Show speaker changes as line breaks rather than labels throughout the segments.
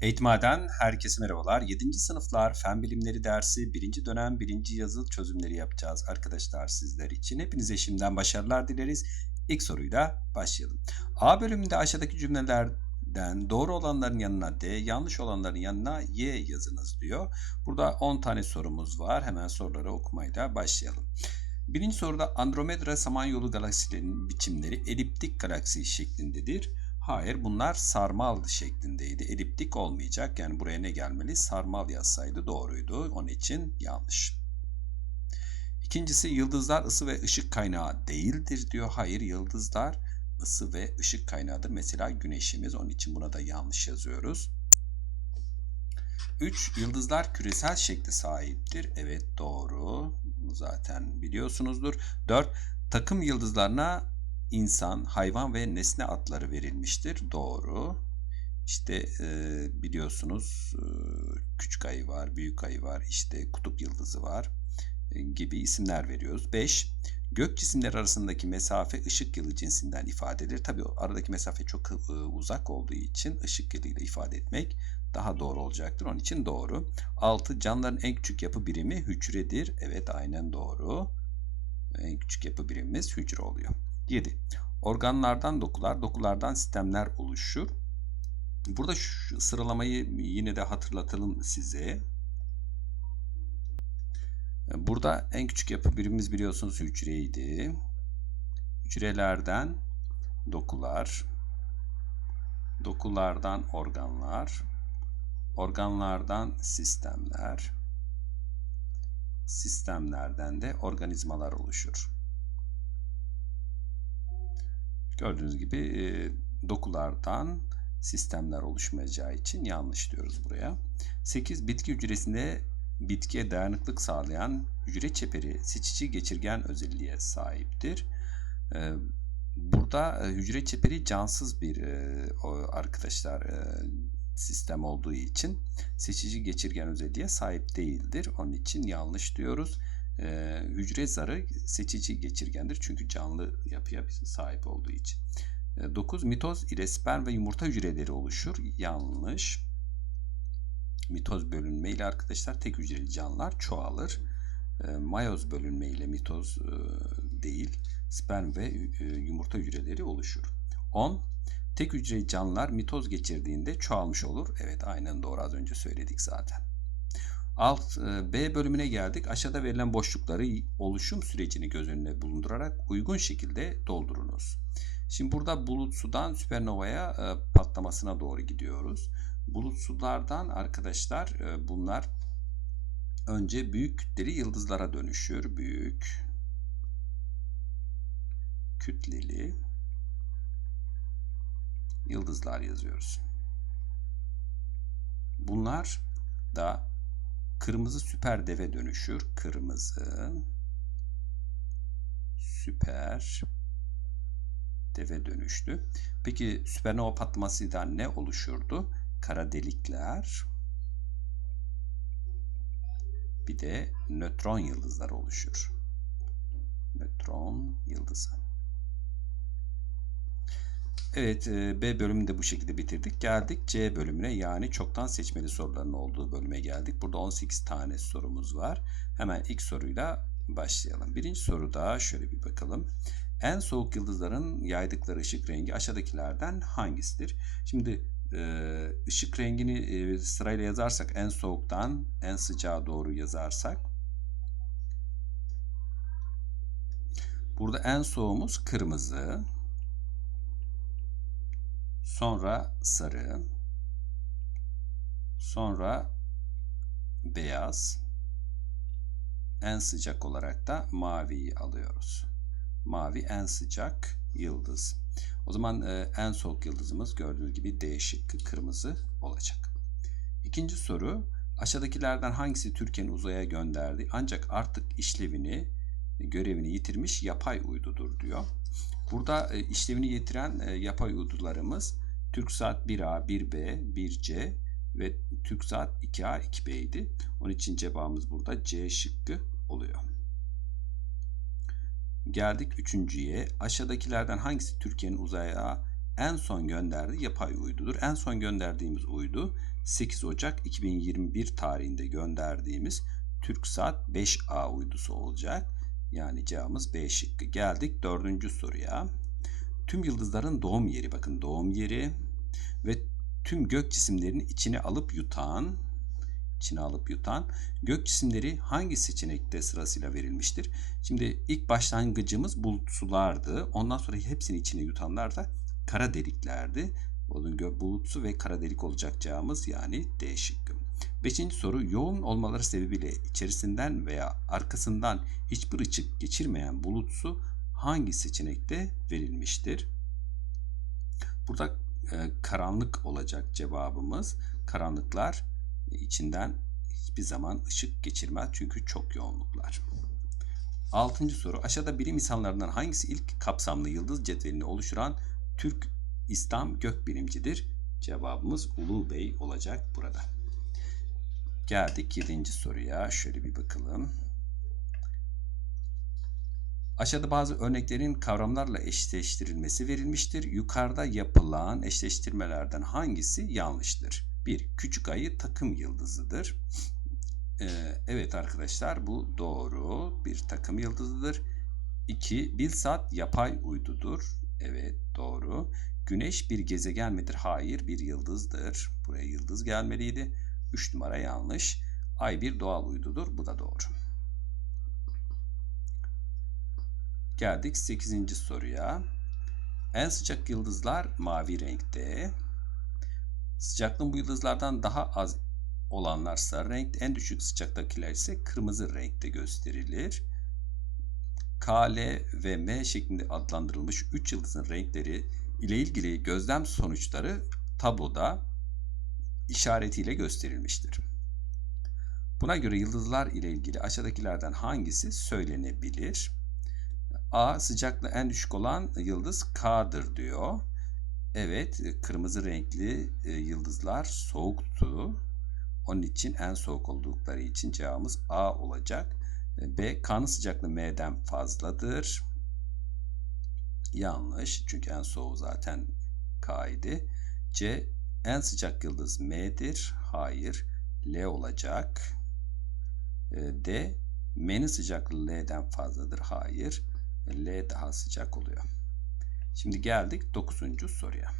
Eğitimhane'den herkese merhabalar. 7. sınıflar Fen Bilimleri dersi 1. dönem 1. yazılı çözümleri yapacağız arkadaşlar sizler için. Hepinize şimdiden başarılar dileriz. İlk soruyla başlayalım. A bölümünde aşağıdaki cümlelerden doğru olanların yanına D, yanlış olanların yanına Y yazınız diyor. Burada 10 tane sorumuz var. Hemen soruları okumayla başlayalım. Birinci soruda Andromeda Samanyolu galaksilerinin biçimleri eliptik galaksi şeklindedir. Hayır bunlar sarmal şeklindeydi. Eliptik olmayacak. Yani buraya ne gelmeli? Sarmal yazsaydı doğruydu. Onun için yanlış. İkincisi yıldızlar ısı ve ışık kaynağı değildir diyor. Hayır yıldızlar ısı ve ışık kaynağıdır. Mesela güneşimiz. Onun için buna da yanlış yazıyoruz. 3. Yıldızlar küresel şekli sahiptir. Evet doğru. Bunu zaten biliyorsunuzdur. 4. Takım yıldızlarına insan, hayvan ve nesne adları verilmiştir. Doğru. İşte e, biliyorsunuz e, küçük ayı var, büyük ayı var, işte kutup yıldızı var e, gibi isimler veriyoruz. 5. Gök cisimler arasındaki mesafe ışık yılı cinsinden ifade edilir. Tabi aradaki mesafe çok e, uzak olduğu için ışık yılıyla ifade etmek daha doğru olacaktır. Onun için doğru. 6. Canlıların en küçük yapı birimi hücredir. Evet aynen doğru. En küçük yapı birimimiz hücre oluyor. 7. Organlardan dokular, dokulardan sistemler oluşur. Burada şu sıralamayı yine de hatırlatalım size. Burada en küçük yapı birimimiz biliyorsunuz hücreydi. Hücrelerden dokular, dokulardan organlar, organlardan sistemler, sistemlerden de organizmalar oluşur. Gördüğünüz gibi e, dokulardan sistemler oluşmayacağı için yanlış diyoruz buraya. 8. Bitki hücresinde bitkiye dayanıklık sağlayan hücre çeperi seçici geçirgen özelliğe sahiptir. E, burada e, hücre çeperi cansız bir arkadaşlar sistem olduğu için seçici geçirgen özelliğe sahip değildir. Onun için yanlış diyoruz. Ee, hücre zarı seçici geçirgendir. Çünkü canlı yapıya sahip olduğu için. 9. Ee, mitoz ile sperm ve yumurta hücreleri oluşur. Yanlış. Mitoz bölünme ile arkadaşlar tek hücreli canlılar çoğalır. E, mayoz bölünme ile mitoz e, değil, sperm ve e, yumurta hücreleri oluşur. 10. Tek hücreli canlılar mitoz geçirdiğinde çoğalmış olur. Evet aynen doğru az önce söyledik zaten. Alt e, B bölümüne geldik. Aşağıda verilen boşlukları oluşum sürecini göz önüne bulundurarak uygun şekilde doldurunuz. Şimdi burada bulut sudan süpernovaya e, patlamasına doğru gidiyoruz. Bulut sulardan arkadaşlar e, bunlar önce büyük kütleli yıldızlara dönüşüyor. Büyük kütleli yıldızlar yazıyoruz. Bunlar da kırmızı süper deve dönüşür. Kırmızı süper deve dönüştü. Peki süpernova patlamasıyla ne oluşurdu? Kara delikler bir de nötron yıldızları oluşur. Nötron yıldızı. Evet e, B bölümünü de bu şekilde bitirdik. Geldik C bölümüne yani çoktan seçmeli soruların olduğu bölüme geldik. Burada 18 tane sorumuz var. Hemen ilk soruyla başlayalım. Birinci soruda şöyle bir bakalım. En soğuk yıldızların yaydıkları ışık rengi aşağıdakilerden hangisidir? Şimdi e, ışık rengini e, sırayla yazarsak en soğuktan en sıcağa doğru yazarsak burada en soğumuz kırmızı sonra sarı, sonra beyaz, en sıcak olarak da maviyi alıyoruz. Mavi en sıcak yıldız. O zaman e, en soğuk yıldızımız gördüğünüz gibi D şıkkı kırmızı olacak. İkinci soru aşağıdakilerden hangisi Türkiye'nin uzaya gönderdi ancak artık işlevini görevini yitirmiş yapay uydudur diyor. Burada e, işlevini yitiren e, yapay uydularımız TürkSat 1A, 1B, 1C ve TürkSat 2A, 2B idi. Onun için cevabımız burada C şıkkı oluyor. Geldik üçüncüye. Aşağıdakilerden hangisi Türkiye'nin uzaya en son gönderdiği yapay uydudur. En son gönderdiğimiz uydu 8 Ocak 2021 tarihinde gönderdiğimiz TürkSat 5A uydusu olacak. Yani cevabımız B şıkkı. Geldik dördüncü soruya. Tüm yıldızların doğum yeri bakın doğum yeri ve tüm gök cisimlerini içine alıp yutan içine alıp yutan gök cisimleri hangi seçenekte sırasıyla verilmiştir? Şimdi ilk başlangıcımız bulut sulardı. Ondan sonra hepsini içine yutanlar da kara deliklerdi. Onun bulut su ve kara delik olacak cevabımız yani D şıkkı. Beşinci soru yoğun olmaları sebebiyle içerisinden veya arkasından hiçbir ışık geçirmeyen bulut su hangi seçenekte verilmiştir? Burada e, karanlık olacak cevabımız. Karanlıklar içinden hiçbir zaman ışık geçirmez çünkü çok yoğunluklar. Altıncı soru. Aşağıda bilim insanlarından hangisi ilk kapsamlı yıldız cetvelini oluşturan Türk İslam gökbilimcidir? Cevabımız Ulu Bey olacak burada. Geldik yedinci soruya. Şöyle bir bakalım. Aşağıda bazı örneklerin kavramlarla eşleştirilmesi verilmiştir. Yukarıda yapılan eşleştirmelerden hangisi yanlıştır? 1. Küçük ayı takım yıldızıdır. Ee, evet arkadaşlar bu doğru. Bir takım yıldızıdır. 2. Bilsat yapay uydudur. Evet doğru. Güneş bir gezegen midir? Hayır bir yıldızdır. Buraya yıldız gelmeliydi. 3 numara yanlış. Ay bir doğal uydudur. Bu da doğru. Geldik 8. soruya. En sıcak yıldızlar mavi renkte. Sıcaklığın bu yıldızlardan daha az olanlar sarı renkte, en düşük sıcaktakiler ise kırmızı renkte gösterilir. K, L ve M şeklinde adlandırılmış 3 yıldızın renkleri ile ilgili gözlem sonuçları tabloda işaretiyle gösterilmiştir. Buna göre yıldızlar ile ilgili aşağıdakilerden hangisi söylenebilir? A sıcaklığı en düşük olan yıldız K'dır diyor. Evet, kırmızı renkli e, yıldızlar soğuktu. Onun için en soğuk oldukları için cevabımız A olacak. E, B. Kanın sıcaklığı M'den fazladır. Yanlış. Çünkü en soğuğu zaten K. C. En sıcak yıldız M'dir. Hayır. L olacak. E, D. M'nin sıcaklığı L'den fazladır. Hayır. L daha sıcak oluyor. Şimdi geldik 9. soruya.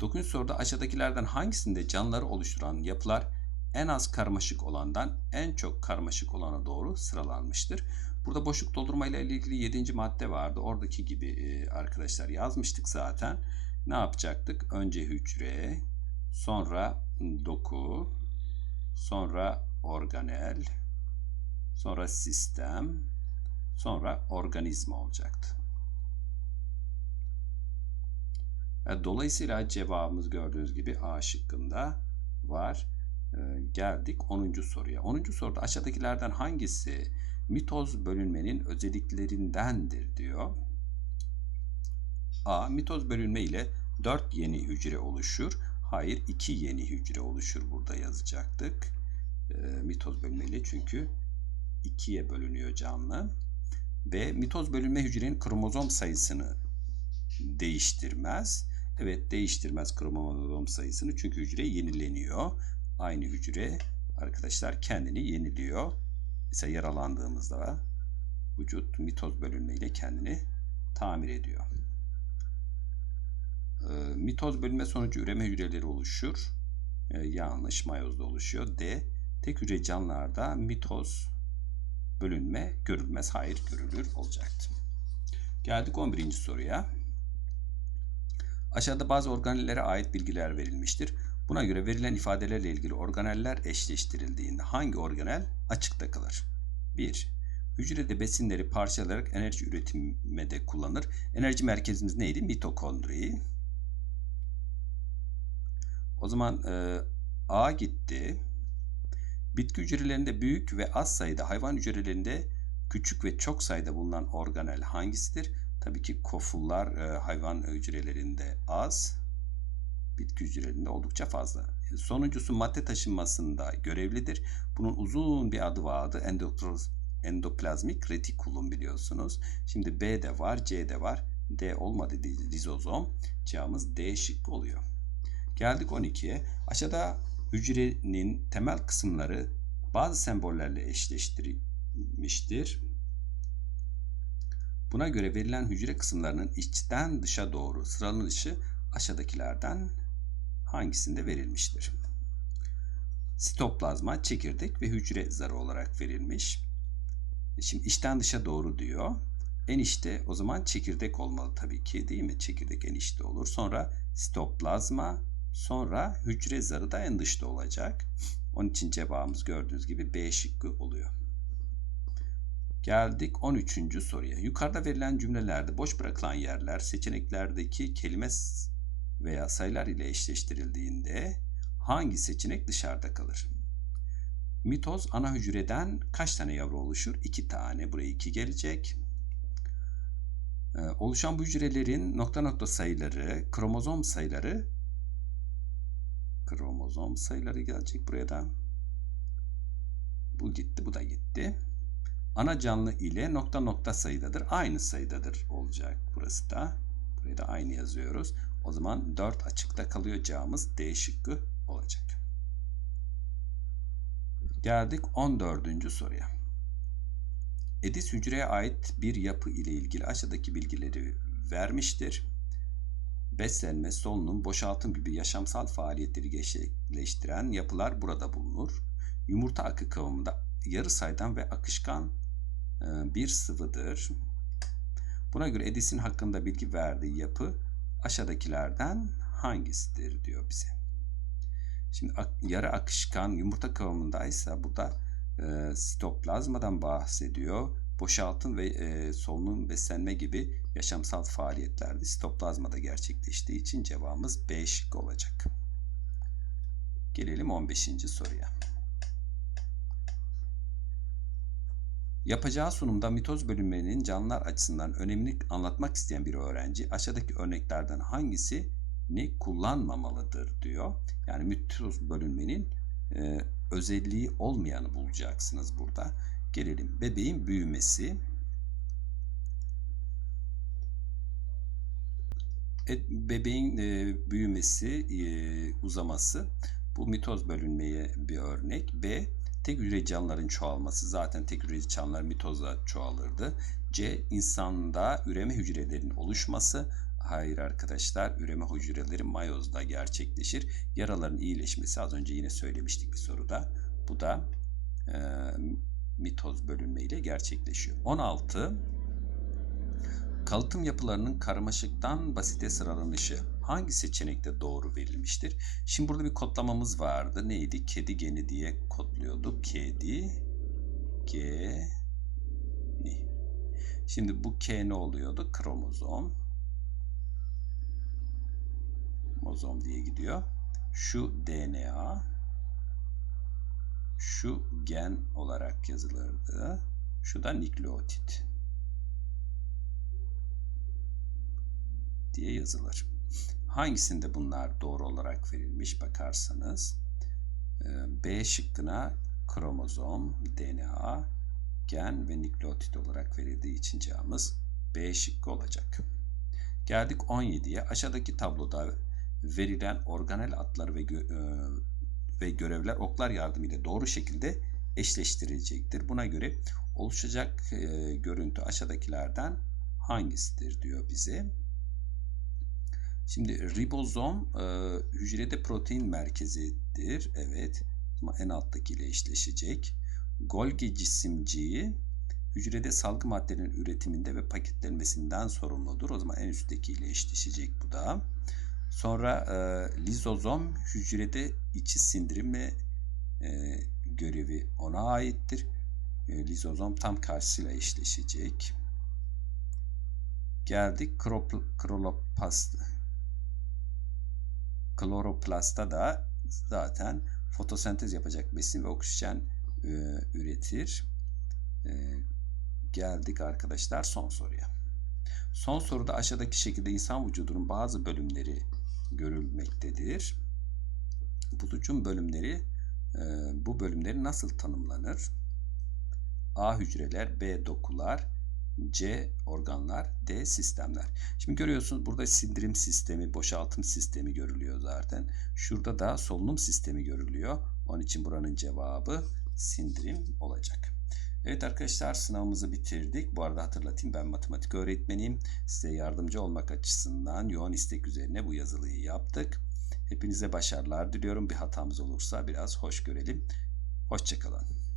9. soruda aşağıdakilerden hangisinde canlıları oluşturan yapılar en az karmaşık olandan en çok karmaşık olana doğru sıralanmıştır. Burada boşluk doldurma ile ilgili 7. madde vardı. Oradaki gibi e, arkadaşlar yazmıştık zaten. Ne yapacaktık? Önce hücre, sonra doku, sonra organel, sonra sistem, sonra organizma olacaktı. E, dolayısıyla cevabımız gördüğünüz gibi A şıkkında var. E, geldik 10. soruya. 10. soruda aşağıdakilerden hangisi mitoz bölünmenin özelliklerindendir diyor. A. Mitoz bölünme ile 4 yeni hücre oluşur. Hayır 2 yeni hücre oluşur burada yazacaktık. E, mitoz bölünme ile çünkü 2'ye bölünüyor canlı. B. Mitoz bölünme hücrenin kromozom sayısını değiştirmez. Evet değiştirmez kromozom sayısını çünkü hücre yenileniyor. Aynı hücre arkadaşlar kendini yeniliyor. Mesela yaralandığımızda vücut mitoz bölünme ile kendini tamir ediyor. E, mitoz bölünme sonucu üreme hücreleri oluşur. E, yanlış mayozda oluşuyor. D. Tek hücre canlılarda mitoz bölünme görülmez. Hayır görülür olacaktı. Geldik 11. soruya. Aşağıda bazı organellere ait bilgiler verilmiştir. Buna göre verilen ifadelerle ilgili organeller eşleştirildiğinde hangi organel açıkta kalır? 1. Hücrede besinleri parçalayarak enerji üretiminde kullanır. Enerji merkezimiz neydi? Mitokondri. O zaman e, A gitti. Bitki hücrelerinde büyük ve az sayıda, hayvan hücrelerinde küçük ve çok sayıda bulunan organel hangisidir? Tabii ki kofullar e, hayvan hücrelerinde az, bitki hücrelerinde oldukça fazla. Sonuncusu madde taşınmasında görevlidir. Bunun uzun bir adı vardı. endoplazmik retikulum biliyorsunuz. Şimdi B de var, C de var. D olmadı lizozom. Cevabımız D şıkkı oluyor. Geldik 12'ye. Aşağıda hücrenin temel kısımları bazı sembollerle eşleştirilmiştir. Buna göre verilen hücre kısımlarının içten dışa doğru sıralanışı aşağıdakilerden hangisinde verilmiştir? Sitoplazma, çekirdek ve hücre zarı olarak verilmiş. Şimdi içten dışa doğru diyor. En içte o zaman çekirdek olmalı tabii ki değil mi? Çekirdek en içte olur. Sonra sitoplazma, sonra hücre zarı da en dışta olacak. Onun için cevabımız gördüğünüz gibi B şıkkı oluyor. Geldik 13. soruya. Yukarıda verilen cümlelerde boş bırakılan yerler seçeneklerdeki kelime veya sayılar ile eşleştirildiğinde hangi seçenek dışarıda kalır? Mitoz ana hücreden kaç tane yavru oluşur? 2 tane. Buraya 2 gelecek. Ee, oluşan bu hücrelerin nokta nokta sayıları, kromozom sayıları kromozom sayıları gelecek buraya da. Bu gitti, bu da gitti. Ana canlı ile nokta nokta sayıdadır. Aynı sayıdadır olacak burası da. Buraya da aynı yazıyoruz. O zaman 4 açıkta kalıyor. Cevabımız D şıkkı olacak. Geldik 14. soruya. Edis hücreye ait bir yapı ile ilgili aşağıdaki bilgileri vermiştir. Beslenme, solunum, boşaltım gibi yaşamsal faaliyetleri gerçekleştiren yapılar burada bulunur. Yumurta akı kıvamında yarı saydam ve akışkan e, bir sıvıdır. Buna göre Edis'in hakkında bilgi verdiği yapı aşağıdakilerden hangisidir diyor bize. Şimdi yarı akışkan yumurta kıvamındaysa burada e, sitoplazmadan bahsediyor. Boşaltım ve e, solunum beslenme gibi yaşamsal faaliyetlerde sitoplazmada gerçekleştiği için cevabımız B şık olacak. Gelelim 15. soruya. Yapacağı sunumda mitoz bölünmenin canlılar açısından önemini anlatmak isteyen bir öğrenci aşağıdaki örneklerden hangisini kullanmamalıdır diyor. Yani mitoz bölünmenin e, özelliği olmayanı bulacaksınız burada. Gelelim bebeğin büyümesi. Evet, bebeğin e, büyümesi, e, uzaması bu mitoz bölünmeye bir örnek. B. Tek hücreli canlıların çoğalması. Zaten tek hücreli canlılar mitozla çoğalırdı. C. insanda üreme hücrelerinin oluşması. Hayır arkadaşlar, üreme hücreleri mayozda gerçekleşir. Yaraların iyileşmesi az önce yine söylemiştik bir soruda. Bu da e, mitoz bölünme ile gerçekleşiyor. 16. Kalıtım yapılarının karmaşıktan basite sıralanışı hangi seçenekte doğru verilmiştir? Şimdi burada bir kodlamamız vardı. Neydi? Kedi geni diye kodluyorduk. Kedi geni. Şimdi bu K ne oluyordu? Kromozom. Kromozom diye gidiyor. Şu DNA. Şu gen olarak yazılırdı. Şu da nükleotit. diye yazılır. Hangisinde bunlar doğru olarak verilmiş bakarsanız B şıkkına kromozom, DNA, gen ve nükleotit olarak verildiği için cevabımız B şıkkı olacak. Geldik 17'ye. Aşağıdaki tabloda verilen organel adları ve gö ve görevler oklar yardımıyla doğru şekilde eşleştirilecektir. Buna göre oluşacak e, görüntü aşağıdakilerden hangisidir diyor bize. Şimdi ribozom e, hücrede protein merkezidir. Evet. Ama en alttaki ile eşleşecek. Golgi cisimciği hücrede salgı maddelerin üretiminde ve paketlenmesinden sorumludur. O zaman en üstteki ile eşleşecek bu da. Sonra e, lizozom hücrede içi sindirme e, görevi ona aittir. E, lizozom tam karşısıyla eşleşecek. Geldik kloroplast. Kloroplastta da zaten fotosentez yapacak besin ve oksijen e, üretir. E, geldik arkadaşlar son soruya. Son soruda aşağıdaki şekilde insan vücudunun bazı bölümleri görülmektedir. Bulucun bölümleri e, bu bölümleri nasıl tanımlanır? A hücreler, B dokular, C organlar, D sistemler. Şimdi görüyorsunuz burada sindirim sistemi, boşaltım sistemi görülüyor zaten. Şurada da solunum sistemi görülüyor. Onun için buranın cevabı sindirim olacak. Evet arkadaşlar sınavımızı bitirdik. Bu arada hatırlatayım ben matematik öğretmeniyim. Size yardımcı olmak açısından yoğun istek üzerine bu yazılıyı yaptık. Hepinize başarılar diliyorum. Bir hatamız olursa biraz hoş görelim. Hoşçakalın.